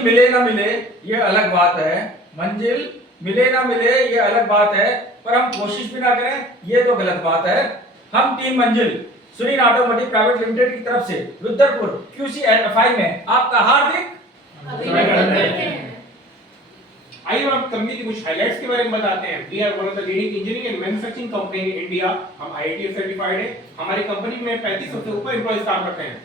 मंजिल मिले ना मिले ये अलग बात है, मंजिल मिले ना मिले ये अलग बात है, पर हम कोशिश भी ना करें ये तो गलत बात है। हम टीम मंजिल सुनील ऑटोमोटिव प्राइवेट लिमिटेड की तरफ से रुद्रपुर QC एंड FI में आपका हार्दिक अभिनंदन करते हैं। आइए हम कंपनी की कुछ हाइलाइट्स के बारे में बताते हैं। We are one of the leading engineering and manufacturing company in India. हम IITF सर्टिफाइड है। हमारी कंपनी में 3500 से ऊपर एम्प्लॉयज काम करते हैं।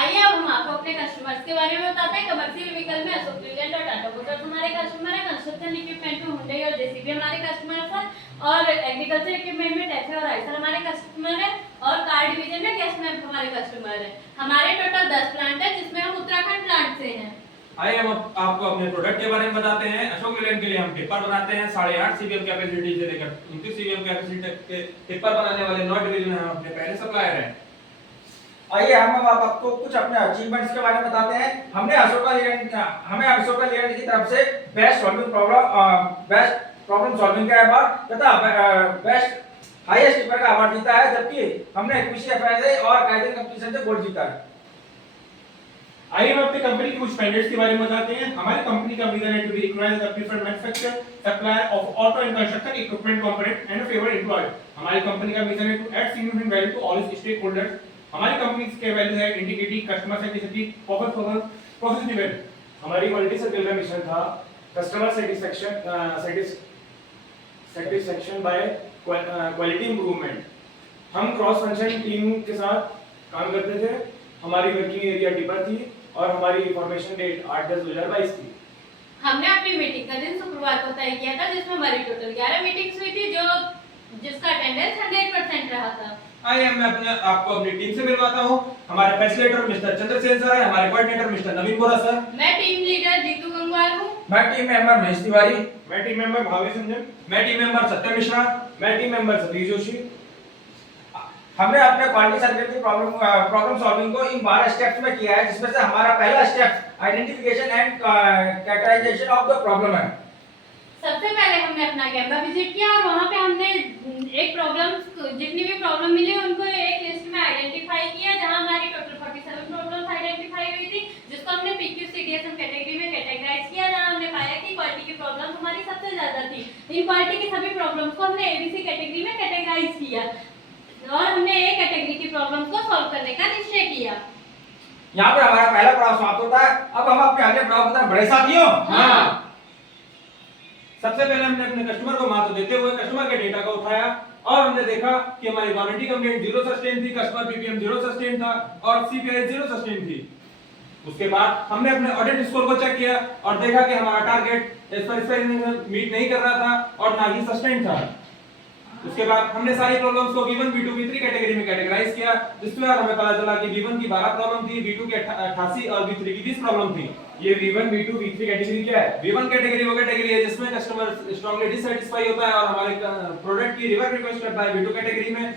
आइए अब हम आपको अपने कस्टमर्स के बारे में बताते हैं। कमर्शियल व्हीकल में अशोक लीलैंड और टाटा मोटर्स हमारे कस्टमर है। कंस्ट्रक्शन इक्विपमेंट में हुंडई और JCB हमारे कस्टमर्स हैं और एग्रीकल्चर इक्विपमेंट में टेफे और आइसर हमारे कस्टमर है और कार डिवीजन में कैशमैप हमारे कस्टमर है। हमारे टोटल 10 प्लांट है जिसमें हम उत्तराखंड प्लांट से हैं। आइए हम आपको अपने प्रोडक्ट के बारे में बताते हैं। अशोक लीलैंड के लिए हम टिप्पर बनाते हैं। 8.5 CBM कैपेसिटी से लेकर 29 CBM कैपेसिटी तक के टिप्पर बनाने वाले नॉट डिवीजन हम अपने पहले सप्लायर हैं। आइए हम अब आपको कुछ अपने अचीवमेंट्स के बारे में बताते हैं। हमें अशोक लीलैंड की तरफ से बेस्ट प्रॉब्लम सॉल्विंग का अवार्ड तथा बेस्ट हाईएस्ट टिप्पर का अवार्ड जीता है, जबकि हमने QC FI और काइजन कंपटीशन से गोल्ड जीता है। आइए हम अपनी कंपनी के कुछ स्टैंडर्ड्स के बारे में बताते हैं। हमारी कंपनी का विजन है to be recognised as a preferred manufacturer, supplier of auto and construction equipment component and a favoured employer. हमारी कंपनी का मिशन है to add significant value to all its stakeholders. हमारी company के value है integrity, customer centricity, process development. हमारी multi circle का mission था customer satisfaction by quality improvement. हम क्रॉस फंक्शन टीम के साथ काम करते थे। हमारी वर्किंग एरिया टिपर थी और हमारी इंफॉर्मेशन डेट 8/10/2022 थी। हमने अपनी मीटिंग का दिन शुक्रवार को तय किया था जिसमें हमारी टोटल 11 मीटिंग्स हुई थी जिसका अटेंडेंस 100% रहा था। आइए मैं आपको अपनी टीम से मिलवाता हूं। हमारे फैसिलिटेटर मिस्टर चंद्रसेन सर है, हमारे कोऑर्डिनेटर मिस्टर नवीन बोरा सर। मैं टीम लीडर जीतू गंगवार हूं। मैं टीम मेंबर महेश तिवारी। मैं टीम मेंबर भावेश रंजन। मैं टीम मेंबर सत्यम मिश्रा। मैं टीम मेंबर सतीश जोशी। हमने अपने क्वालिटी सर्कल की प्रॉब्लम सॉल्विंग को इन 12 स्टेप्स में किया है, जिसमें से हमारा पहला step identification and categorisation of the problem है। सबसे पहले हमने अपना कैंपा विजिट किया और वहां पे हमने जितनी भी प्रॉब्लम मिली उनको एक लिस्ट में आइडेंटिफाई किया, जहां हमारी टोटल 47 प्रॉब्लम्स आइडेंटिफाई हुई थी, जिसको हमने PQ-CDSM कैटेगरी में कैटेगराइज किया, जहां हमने पाया कि क्वालिटी की प्रॉब्लम्स हमारी सबसे ज्यादा थी। इन क्वालिटी की सभी प्रॉब्लम्स को हमने ABC कैटेगरी में कैटेगराइज किया और हमने A कैटेगरी की प्रॉब्लम्स को सॉल्व करने का निश्चय किया। यहाँ पे हमारा पहला पड़ाव समाप्त होता है। अब हम अपने अगले पड़ाव की तरफ बढ़े साथियों। हाँ। सबसे पहले हमने अपने कस्टमर को महत्व देते हुए कस्टमर के डेटा को उठाया और हमने देखा कि हमारी वारंटी कंप्लेंट 0 सस्टेन थी, कस्टमर PPM 0 सस्टेन था और CPI 0 सस्टेन थी। उसके बाद हमने अपने ऑडिट स्कोर को चेक किया और देखा कि हमारा टारगेट स्पेसिफिकेशन मीट नहीं कर रहा था और ना ही सस्टेन था। उसके बाद हमने सारी प्रॉब्लम्स को V1, V2, V3 कैटेगरी में कैटेगराइज किया, जिसमें हमें पता चला कि V1 की 12 प्रॉब्लम थी, V2 की 88 और V3 की 20 प्रॉब्लम थी। ये V1, V2, V3 कैटेगरी क्या है? V1 कैटेगरी वो कैटेगरी है जिसमें कस्टमर स्ट्रांगली डिससैटिस्फाई होता है और हमारे प्रोडक्ट की रिवर्स रिक्वेस्ट करता है। V2 कैटेगरी में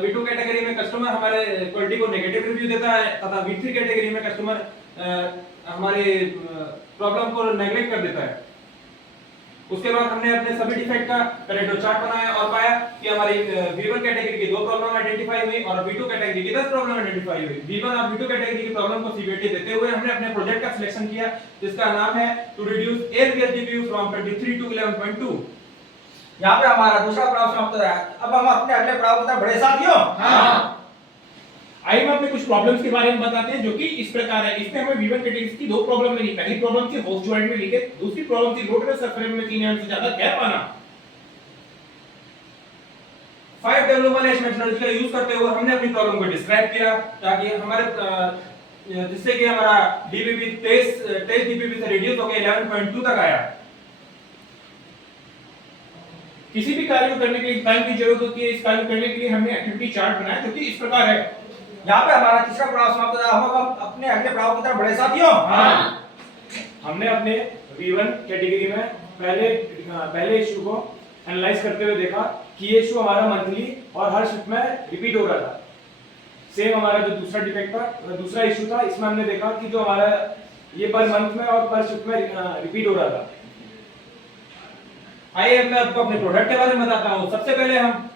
V2 कैटेगरी में कस्टमर हमारे क्वालिटी को नेगेटिव रिव्यू देता है तथा V3 कैटेगरी में कस्टमर हमारे प्रॉब्लम को नेग्लेक्ट कर देता है। उसके बाद हमने अपने सभी डिफेक्ट का पेरेटो चार्ट बनाया और पाया कि हमारी V1 कैटेगरी की 2 प्रॉब्लम आइडेंटिफाई हुई और V2 कैटेगरी की 10 प्रॉब्लम आइडेंटिफाई हुई। V1 और V2 कैटेगरी की प्रॉब्लम को सीवीटी देते हुए हमने अपने प्रोजेक्ट का सिलेक्शन किया, जिसका नाम है to reduce air gas DPU from 23 to 11.2। यहाँ पे हमारा दूसरा पड़ाव समाप्त हो रहा है। अब हम अपने अगले पड़ाव की तरफ बढ़े साथियों। हाँ। आइए हम अपने कुछ प्रॉब्लम्स के बारे में बताते हैं जो कि इस प्रकार है। इसमें हमें V1 कैटेगरी की 2 प्रॉब्लम मिली। पहली प्रॉब्लम थी होस्ट जॉइंट में लीकेज, दूसरी प्रॉब्लम थी रोटर सरफेस में 3 mm से ज्यादा गैप आना। 5W1H मेथोडोलॉजी का यूज करते हुए हमने अपनी प्रॉब्लम को डिस्क्राइब किया ताकि हमारे जिससे कि हमारा DPP 23 DPP से रिड्यूस होकर 11.2 तक आया। किसी भी कार्य को करने के लिए टाइम की जरूरत होती है। इस कार्य को करने के लिए हमने एक्टिविटी चार्ट बनाया जो कि इस प्रकार है। यहाँ पे हमारा तीसरा पड़ाव समाप्त होता है। हम अपने अगले पड़ाव की तरफ बढ़े साथियों। हाँ। हमने अपने V1 कैटेगरी में पहले इशू को एनालाइज करते हुए देखा कि ये इशू हमारा मंथली और हर शिफ्ट में रिपीट हो रहा था। सेम हमारा जो दूसरा डिफेक्ट था, दूसरा इशू था, इसमें हमने देखा कि जो हमारा ये पर मंथ में और पर शिफ्ट में रिपीट हो रहा था। आइए मैं आपको अपने प्रोडक्ट के बारे में बताता हूँ। सबसे पहले हम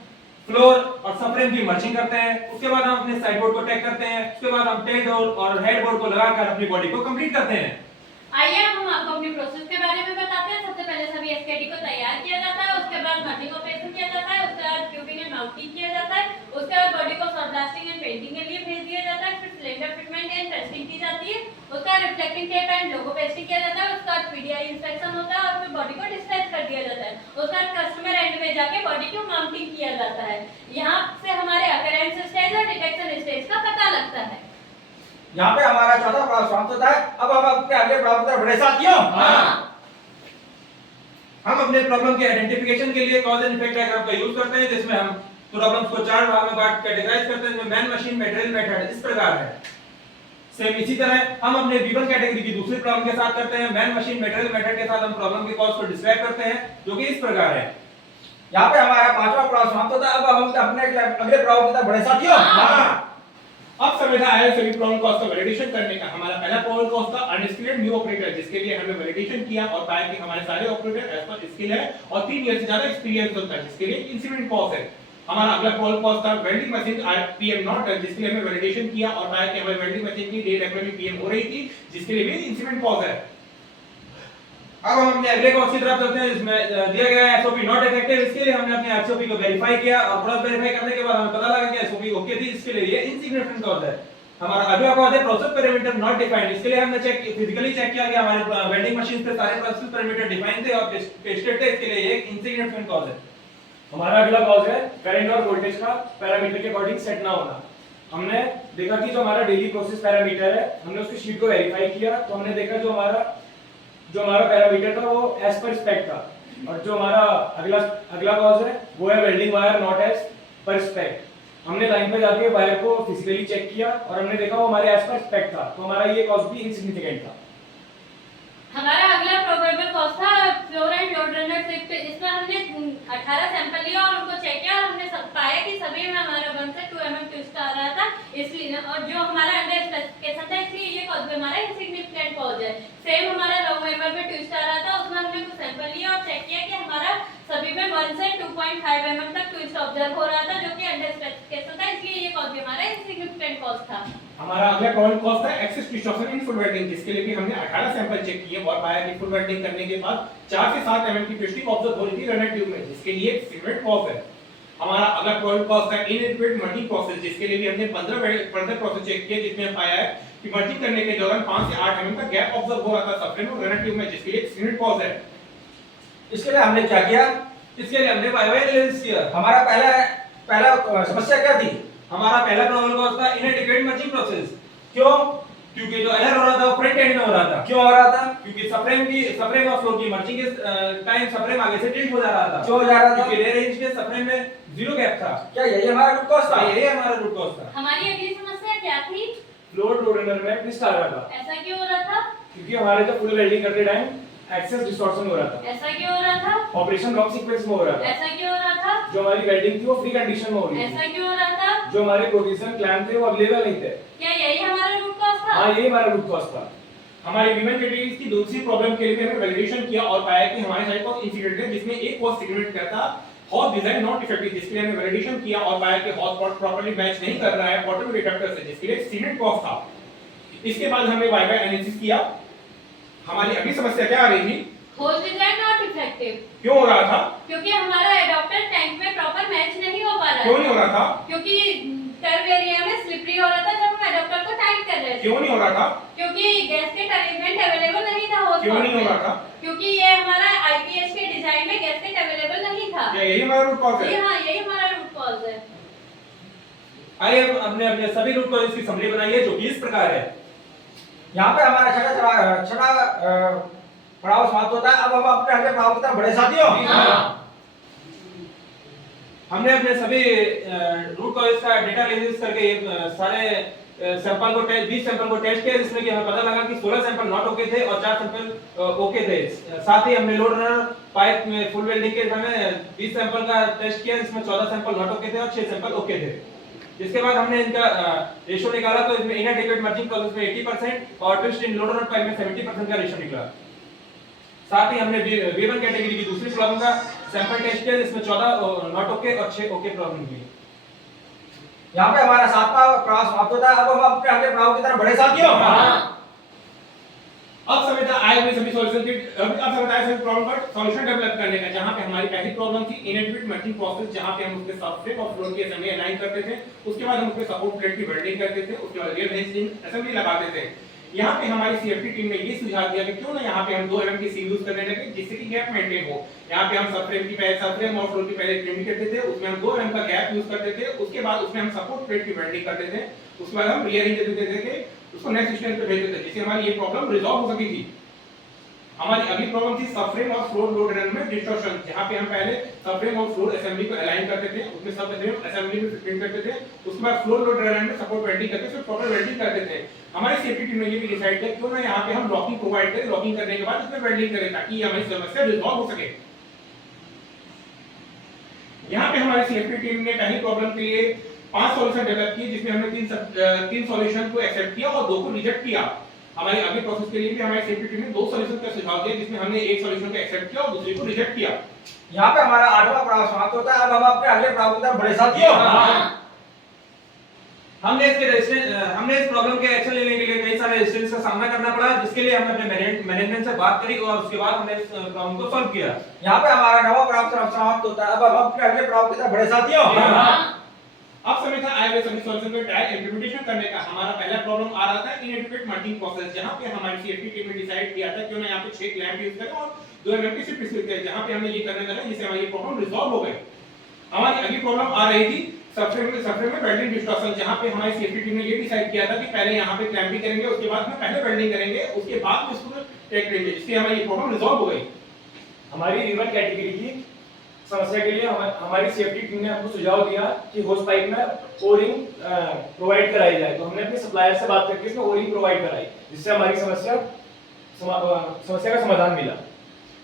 फ्लोर और सबफ्रेम की मर्चिंग करते हैं, उसके बाद हम अपने साइड बोर्ड को टैग करते हैं, उसके बाद हम टेल डोर और हेड बोर्ड को लगाकर अपनी बॉडी को कंप्लीट करते हैं। आइए हम आपको अपनी प्रोसेस के बारे में बताते हैं। सबसे पहले सभी एसकेडी को तैयार किया जाता है, उसके बाद मल्टिंग ऑपरेशन किया जाता है, उसके बाद ट्यूबिंग एंड माउंटिंग किया जाता है, उसके बाद बॉडी को सॉफ्ट ब्लास्टिंग एंड पेंटिंग के लिए भेज दिया जाता है, फिर सिलेंडर फिटमेंट एंड टेस्टिंग की जाती है, उसके बाद reflecting tape and logo pasting किया जाता है, उसके बाद पीडीआई इंस्पेक्शन होता है और फिर बॉडी को डिस्पैच कर दिया जाता है। उसके बाद कस्टमर एंड में जाके बॉडी को माउंटिंग किया जाता है। यहाँ से हमारे अकरेंस स्टेज और डिटेक्शन स्टेज का पता लगता है। यहाँ पे हमारा चौथा पड़ाव समाप्त होता है। अब हम अपने अगले पड़ाव की तरफ बढ़े साथियों। हम अपने प्रॉब्लम के आइडेंटिफिकेशन के लिए कॉज एंड इफेक्ट डायग्राम का यूज करते हैं, जिसमें हम प्रॉब्लम्स को 4 भाग में बांट कैटेगराइज करते हैं, जिसमें मैन मशीन मटेरियल मेथड इस प्रकार है। सेम इसी तरह हम अपने V1 कैटेगरी की दूसरी प्रॉब्लम के साथ करते हैं। मैन मशीन मटेरियल मेथड के साथ हम प्रॉब्लम के कॉज को डिस्क्राइब करते हैं, जो कि इस प्रकार है। यहाँ पे हमारा पांचवा पड़ाव समाप्त होता है। अब हम अपने अगले पड़ाव की तरफ बढ़े साथियों। अब समय था आया सभी प्रॉब्लम कॉस्ट का वैलिडेशन करने का। हमारा पहला प्रॉब्लम कॉस्ट था अनस्किल्ड न्यू ऑपरेटर, जिसके लिए हमने वैलिडेशन किया और पाया कि हमारे सारे ऑपरेटर एज पर स्किल है और 3 ईयर से ज्यादा एक्सपीरियंस होता है, जिसके लिए इंसिडेंट कॉस्ट है। हमारा अगला प्रॉब्लम कॉस्ट था welding machine PM not done, जिसके लिए हमने वैलिडेशन किया और पाया कि हमारी वेल्डिंग मशीन की डेट एक्चुअली पीएम हो रही थी, जिसके लिए भी इंसिडेंट कॉस्ट है। अब हम अपने अगले कॉज की तरफ चलते हैं, जिसमें दिया गया है एसओपी नॉट इफेक्टिव। इसके लिए हमने अपने एसओपी को वेरीफाई किया और क्रॉस वेरीफाई करने के बाद हमें पता लगा कि एसओपी ओके थी, इसके लिए ये इनसिग्निफिकेंट कॉज है। हमारा अगला कॉज है प्रोसेस पैरामीटर नॉट डिफाइंड। इसके लिए हमने फिजिकली चेक किया कि हमारे वेल्डिंग मशीन पे सारे प्रोसेस पैरामीटर डिफाइन थे और टेस्टेड थे, इसके लिए ये इनसिग्निफिकेंट कॉज है। हमारा अगला कॉज है करंट और वोल्टेज का पैरामीटर के अकॉर्डिंग सेट ना होना। हमने देखा कि जो हमारा डेली प्रोसेस पैरामीटर है, हमने उसकी शीट को वेरीफाई किया तो हमने देखा जो हमारा पैरामीटर था वो एज पर स्पेक था, और जो हमारा अगला कॉज है वो है welding wire not as per spec. हमने लाइन पे जाके वायर को फिजिकली चेक किया और हमने देखा वो हमारे एज पर स्पेक था, तो हमारा ये कॉज भी इनसिग्निफिकेंट था। हमारा अगला प्रोबेबल कॉज था floor and load runner shift. इसमें हमने 18 सैंपल लिया और उनको चेक किया और हमने पाया कि सभी में हमारा 1 से 2 mm ट्विस्ट आ रहा था, इसलिए और जो हमारा अंडर स्पेसिफिकेशन था, इसलिए ये कॉज भी हमारा इनसिग्निफिकेंट कॉज है। सेम हमारा लॉन्ग एमर में ट्विस्ट आ रहा था, उसमें हमने कुछ सैंपल लिया और चेक किया कि हमारा सभी में 1 से 2.5 mm तक ट्विस्ट ऑब्जर्व हो रहा था, जो कि अंडर स्पेसिफिकेशन था, इसलिए ये कॉज भी हमारा इनसिग्निफिकेंट कॉज था। हमारा अगला प्रॉब्लम कॉस्ट था excess distortion in full welding, जिसके लिए भी हमने 18 सैंपल चेक किए और पाया कि फुल वेल्डिंग करने के बाद 4 से 7 mm की ट्विस्टिंग ऑब्जर्व हो रही थी रनर ट्यूब में, जिसके लिए सिगरेट कॉज है। हमारा अगला प्रॉब्लम कॉस्ट था इनएडिक्वेट मल्टिंग प्रोसेस, जिसके लिए भी हमने 15 प्रोसेस चेक किए, जिसमें पाया है कि मल्टिंग करने के दौरान 5 से 8 mm का गैप ऑब्जर्व हो रहा था सबफ्रेम और रनर ट्यूब में, जिसके लिए सिगरेट कॉज है। इसके लिए हमने क्या किया? इसके लिए हमने वाई एनालिसिस किया। हमारा पहला समस्या क्या थी? हमारा पहला प्रॉब्लम कॉज था इनएडिक्वेट मल्चिंग प्रोसेस। क्यों? क्योंकि जो एरर हो रहा था वो फ्रंट एंड में हो रहा था। क्यों हो रहा था? क्योंकि सबफ्रेम और फ्लोर की मर्चिंग के टाइम सबफ्रेम आगे से टिल्ट हो जा रहा था। क्यों हो जा रहा था? क्योंकि रेयर रेंज के सबफ्रेम में 0 गैप था। क्या यही हमारा रूट कॉज था? यही हमारा रूट कॉज था। हमारी अगली समस्या क्या थी? फ्लोर लोड रनर में ट्विस्ट आ रहा था, ऐसा क्यों हो रहा था? क्योंकि हमारे जो फुल वेल्डिंग करते टाइम एक्सेस डिस्टॉर्शन हो रहा था, ऐसा क्यों हो रहा था? ऑपरेशन रॉन्ग सीक्वेंस में हो रहा था, ऐसा क्यों हो रहा था? जो हमारी वेल्डिंग थी वो फ्री कंडीशन में हो रही थी, ऐसा क्यों हो रहा था? जो हमारे प्रोविजन क्लैंप थे वो अवेलेबल नहीं थे। क्या यही हमारा रूट कॉज था? हाँ, यही हमारा रूट कॉज था। हमारे वीवन कैटेगरीज की दूसरी प्रॉब्लम के लिए भी हमने वैलिडेशन किया और पाया कि हमारे साइड पर इंसिडेंट है, जिसमें एक कॉज सिग्निफिकेंट करता हॉस डिजाइन नॉट इफेक्टिव, जिसके लिए हमने वैलिडेशन किया और पाया कि हॉस पॉट प्रॉपर्ली मैच नहीं कर रहा है बॉटम रिडक्टर से, जिसके लिए सिग्निफिकेंट कॉज था। इसके बाद हमने वाई बाय एनालिसिस किया। हमारी अगली समस्या क्या आ रही थी? Hole design not effective. क्यों हो रहा था? क्योंकि हमारा एडाप्टर टैंक में प्रॉपर मैच नहीं हो पा रहा क्यों है। नहीं हो रहा था? क्योंकि कर्व एरिया में स्लिपरी हो रहा था जब हम एडाप्टर को टाइट कर रहे थे। क्यों नहीं हो रहा था? क्योंकि गैसकेट अरेंजमेंट अवेलेबल नहीं था होल क्यों नहीं हो रहा था? क्योंकि ये हमारा आईपीएस के डिजाइन में गैसकेट अवेलेबल नहीं था। क्या यही हमारा रूट कॉज है? जी हाँ, यही हमारा रूट कॉज है। आइए हम अपने अपने सभी रूट कॉजेस की समरी बनाइए, जो कि इस प्रकार है। यहाँ पे हमारा छठा पड़ाव समाप्त होता है। अब हम अपने अगले पड़ाव की तरफ बढ़े साथियों। हमने अपने सभी रूट कॉजेस का डेटा एनालिसिस करके ये सारे सैंपल को टेस्ट 20 सैंपल को टेस्ट किया, जिसमें कि हमें पता लगा कि 16 सैंपल नॉट ओके थे और 4 सैंपल ओके थे। साथ ही हमने लोड रनर पाइप में फुल वेल्डिंग के समय 20 सैंपल का टेस्ट किया, जिसमें 14 सैंपल नॉट ओके थे और 6 सैंपल ओके थे। इसके बाद हमने इनका रेशो निकाला, तो इसमें इनएडिक्वेट मर्जिंग प्रोसेस में 80% और twist in load runner pipe में 70% का रेशो निकला। साथ ही हमने V1 कैटेगरी की दूसरी प्रॉब्लम का सैंपल टेस्ट किया, जिसमें 14 नॉट ओके और 6 ओके प्रॉब्लम निकली। यहाँ पे हमारा 7वां पड़ाव समाप्त होता है। अब हम अपने अगले पड़ाव की तरफ बढ़े साथियों। अब समय था आए हुए सभी सॉल्यूशन की अब समय था सभी प्रॉब्लम का सॉल्यूशन डेवलप करने का, जहां पे हमारी पहली प्रॉब्लम थी इनएडिक्वेट मल्टी प्रोसेस, जहां पे हम उसके सबफ्रेम और फ्लोर की असेंबली अलाइन करते थे, उसके बाद हम उसके सपोर्ट प्लेट की वेल्डिंग करते थे, उसके बाद रियर हिंज असेंबली लगाते थे। यहाँ पे हमारी सीएफटी टीम ने ये सुझाव दिया कि क्यों ना यहाँ पे हम 2 mm की सील यूज करने लगे जिससे कि गैप मेंटेन हो। यहाँ पे हम सबफ्रेम और फ्लोर की पहले ट्रिमिंग करते थे, उसमें हम 2 mm का गैप यूज करते थे, उसके बाद उसमें हम सपोर्ट प्लेट की वेल्डिंग करते थे, उसके बाद हम रियर हिंज देते थे, उसको नेक्स्ट स्टेज पे भेजते थे, जिससे हमारी ये प्रॉब्लम रिजॉल्व हो सकी थी। हमारी अगली प्रॉब्लम थी सबफ्रेम और फ्लोर लोड रन में डिस्टॉर्शन, जहां पे हम पहले सबफ्रेम और फ्लोर असेंबली को अलाइन करते थे, उसमें सबफ्रेम असेंबली में फिटिंग करते थे, उसके बाद फ्लोर लोड रन में सपोर्ट वेल्डिंग करते थे, प्रॉपर वेल्डिंग करते थे। हमारी सेफ्टी टीम ने ये भी डिसाइड किया क्यों ना यहाँ पे हम लॉकिंग प्रोवाइड करें, लॉकिंग करने के बाद उसमें वेल्डिंग करें ताकि हमारी समस्या रिजॉल्व हो सके। यहाँ पे हमारी सेफ्टी टीम ने पहली प्रॉब्लम के लिए 5 सॉल्यूशन डेवलप किए, जिसमें हमने 3 सॉल्यूशन को एक्सेप्ट किया और 2 को रिजेक्ट किया। हमारी अगली प्रोसेस के लिए भी हमारी सेफ्टी टीम ने 2 सॉल्यूशन का सुझाव दिया, जिसमें हमने एक सॉल्यूशन को एक्सेप्ट किया और दूसरे को रिजेक्ट किया। यहाँ पे हमारा 8वां पड़ाव समाप्त होता है। अब हम अपने अगले पड़ाव की तरफ बढ़े साथियों। हमने इस प्रॉब्लम के एक्शन लेने के लिए कई सारे रेजिस्टेंस का सामना करना पड़ा, जिसके लिए हमने अपने मैनेजमेंट से बात करी और उसके बाद हमने इस प्रॉब्लम को सॉल्व किया। यहाँ पे हमारा 9वां पड़ाव समाप्त होता है। अब हम अपने अगले पड़ाव की तरफ बढ़े साथियों। अब समय था आए हुए सभी सॉल्यूशन को ट्रायल इंप्लीमेंटेशन करने का। हमारा पहला प्रॉब्लम आ रहा था इनएडिक्वेट मल्टिंग प्रोसेस, जहां पे हमारी सीएफटी टीम ने डिसाइड किया था क्यों ना यहाँ पे 6 क्लैंप यूज करें और 2 mm की स्ट्रिप यूज करें, जहां पे हमने ये करने लगा जिससे हमारी ये प्रॉब्लम रिजॉल्व हो गई। हमारी अगली प्रॉब्लम आ रही थी सबफ्रेम में वेल्डिंग डिस्टॉर्शन, जहां पे हमारी सेफ्टी टीम ने ये डिसाइड किया था कि पहले यहाँ पे क्लैंपिंग करेंगे, उसके बाद में पहले वेल्डिंग करेंगे, उसके बाद इसको टेक करेंगे, जिससे हमारी ये प्रॉब्लम रिजॉल्व हो गई। हमारी रिवर कैटेगरी की समस्या के लिए हमारी सेफ्टी टीम ने हमको सुझाव दिया कि होस पाइप में ओरिंग प्रोवाइड कराई जाए, तो हमने अपने सप्लायर से बात करके इसमें ओरिंग प्रोवाइड कराई, जिससे हमारी समस्या का समाधान मिला।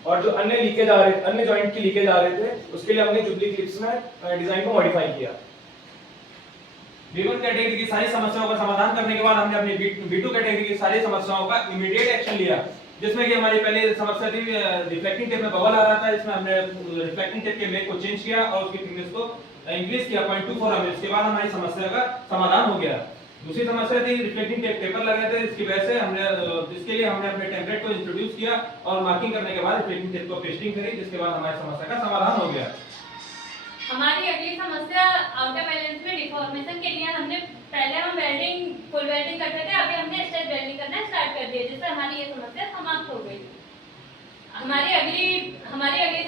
और जो अन्य लीकेज आ रहे, अन्य जॉइंट की लीकेज आ रहे थे, उसके लिए हमने जुबली क्लिप्स में डिजाइन को मॉडिफाई किया। B1 कैटेगरी की सारी समस्याओं का समाधान करने के बाद हमने अपनी B2 कैटेगरी की सारी समस्याओं का इमीडिएट एक्शन लिया, जिसमें कि हमारी पहले समस्या थी रिफ्लेक्टिंग टेप में बबल आ रहा था, इसमें हमने रिफ्लेक्टिंग टेप के मेक को चेंज किया और उसकी थिकनेस को इंक्रीज किया 0.24 mm। इसके बाद हमारी समस्या का समाधान हो गया। दूसरी समस्या थी रिफ्लेक्टिंग टेप पेपर लगे थे, इसकी वजह से जिसके लिए हमने अपने टेम्पलेट को इंट्रोड्यूस किया और मार्किंग करने के बाद रिफ्लेक्टिंग टेप को पेस्टिंग करी, जिसके बाद हमारी समस्या का समाधान हो गया। हमारी अगली समस्या आउटर बैलेंस में डिफॉर्मेशन के लिए हमने पहले हम वेल्डिंग फुल वेल्डिंग करते थे, अभी हमने स्टेप वेल्डिंग करना स्टार्ट कर दिया, जिससे हमारी ये समस्या समाप्त हो गई। हमारी अगली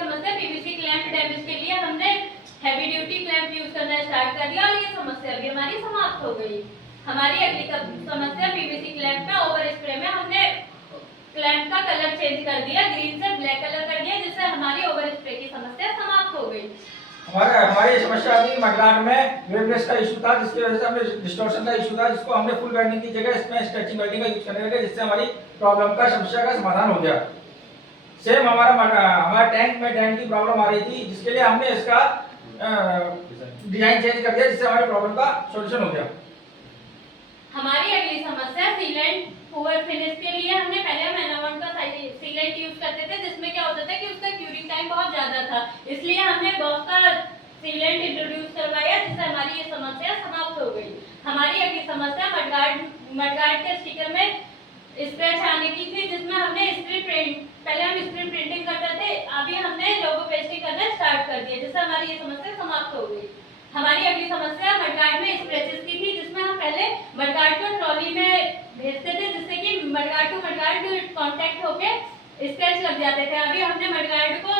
समस्या पीवीसी क्लैंप डैमेज के लिए हमने हैवी ड्यूटी क्लैंप यूज करना स्टार्ट कर दिया और ये समस्या भी हमारी समाप्त हो गई। हमारी अगली समस्या पीवीसी क्लैंप में ओवर स्प्रे में हमने क्लैंप का कलर चेंज कर दिया, ग्रीन से ब्लैक कलर कर दिया, जिससे हमारी ओवर स्प्रे की समस्या समाप्त हो गई। हमारी समस्या थी मडगार्ड में वेवलेस का इशू था, जिसकी वजह से हमें डिस्टॉर्शन का इशू था, जिसको हमने फुल वेल्डिंग की जगह इसमें स्ट्रेचिंग वेल्डिंग का यूज करने लगे, जिससे हमारी प्रॉब्लम का समस्या का समाधान हो गया। सेम हमारा टैंक की प्रॉब्लम आ रही थी, जिसके लिए हमने इसका डिजाइन चेंज कर दिया, जिससे हमारी प्रॉब्लम का सॉल्यूशन हो गया। हमारी अगली समस्या सीलेंट पुअर फिनिश के लिए हमने पहले मैनावॉन का सीलेंट यूज करते थे, जिसमें क्या होता था कि उसका क्यूरिंग टाइम बहुत ज्यादा था, इसलिए हमने बॉस का सीलेंट इंट्रोड्यूस करवाया, जिससे हमारी ये समस्या समाप्त हो गई। हमारी अगली समस्या मडगार्ड के स्टिकर में स्क्रैच आने की थी, जिसमें हमने पहले हम स्क्रीन प्रिंटिंग करते थे, अभी हमने लोगो पेस्टिंग करना स्टार्ट कर दिया, जिससे हमारी ये समस्या समाप्त हो गई। हमारी अगली समस्या मडगार्ड में स्क्रैचेस की थी, जिसमें हम पहले मडगार्ड को ट्रॉली में भेजते थे, जिससे कि मडगार्ड टू मडगार्ड कांटेक्ट होके स्क्रैच लग जाते थे। अभी हमने मडगार्ड को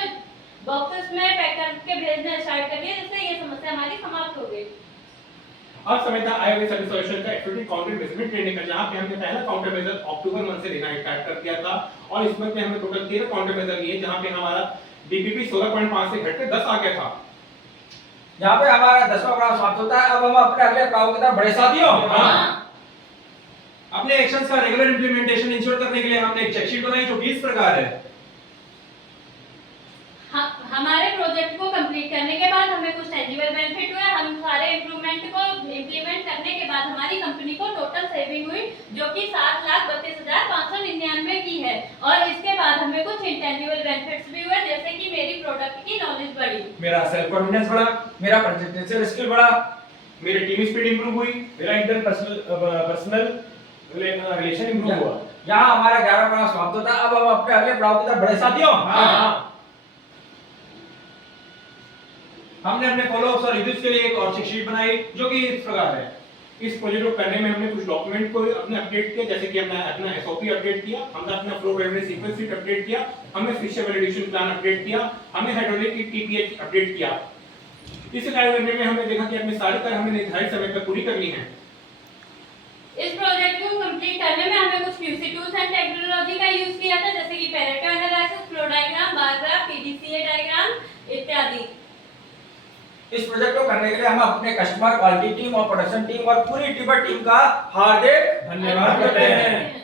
बॉक्सेस में पैक करके भेजना स्टार्ट कर दिया, जिससे ये समस्या हमारी समाप्त हो गई। अब समय था आए हुए सभी सॉल्यूशन का एक्टिविटी काउंटर मेजरमेंट ट्रेनिंग का, जहां पे हमने पहला काउंटर मेजर अक्टूबर मंथ से लेना स्टार्ट कर दिया था और इस मंथ में हमने टोटल 13 काउंटर मेजर लिए, जहां पे हमारा डीपीपी 16.5 से घटकर 10 आ गया था। यहाँ पे हमारा 10वां पड़ाव समाप्त होता है। अब हम अपने अगले पड़ाव की तरफ बढ़े साथियों। अपने एक्शंस का रेगुलर इंप्लीमेंटेशन इंश्योर करने के लिए हमने एक चेकशीट बनाई जो कि इस प्रकार है। हमारे प्रोजेक्ट को कंप्लीट करने के बाद हमें कुछ टेंजिबल बेनिफिट हुए। हम सारे इंप्रूवमेंट को इंप्लीमेंट करने के बाद हमारी कंपनी को टोटल सेविंग हुई, जो कि 7,32,599 की है। और इसके बाद हमें कुछ इंटेंजिबल बेनिफिट्स भी हुए, जैसे कि मेरी प्रोडक्ट की नॉलेज बढ़ी, मेरा सेल्फ कॉन्फिडेंस बढ़ा, मेरा प्रेजेंटेशन स्किल बढ़ा, मेरी टीम स्पीड इंप्रूव हुई, मेरा इंटरपर्सनल रिलेशन इंप्रूव हुआ। जहाँ हमारा 11 पड़ाव समाप्त होता है, अब हम अपने अगले पड़ाव की तरफ बढ़े साथियों। हमने अपने फॉलोअप्स और रिव्यूज के लिए एक और शीट बनाई जो कि इस प्रकार है। इस प्रोजेक्ट को करने में हमने कुछ डॉक्यूमेंट को अपने अपडेट किया, जैसे कि हमने अपना एसओपी अपडेट किया, हमने अपना flow rate sequence sheet update किया, हमने फिशर वैलिडेशन प्लान अपडेट किया, हमने हाइड्रोलिक की टीपीएच अपडेट किया। इसे कार्य करने में हमने देखा कि अपने सारे कार्य हमें निर्धारित समय पर पूरी करनी है। इस प्रोजेक्ट को कंप्लीट करने में हमने कुछ QC टूल्स एंड टेक्नोलॉजी का यूज किया था, जैसे कि Pareto analysis, flow diagram, bar graph, PDCA diagram इत्यादि। इस प्रोजेक्ट को करने के लिए हम अपने कस्टमर, क्वालिटी टीम और प्रोडक्शन टीम और पूरी टीम का हार्दिक धन्यवाद करते हैं।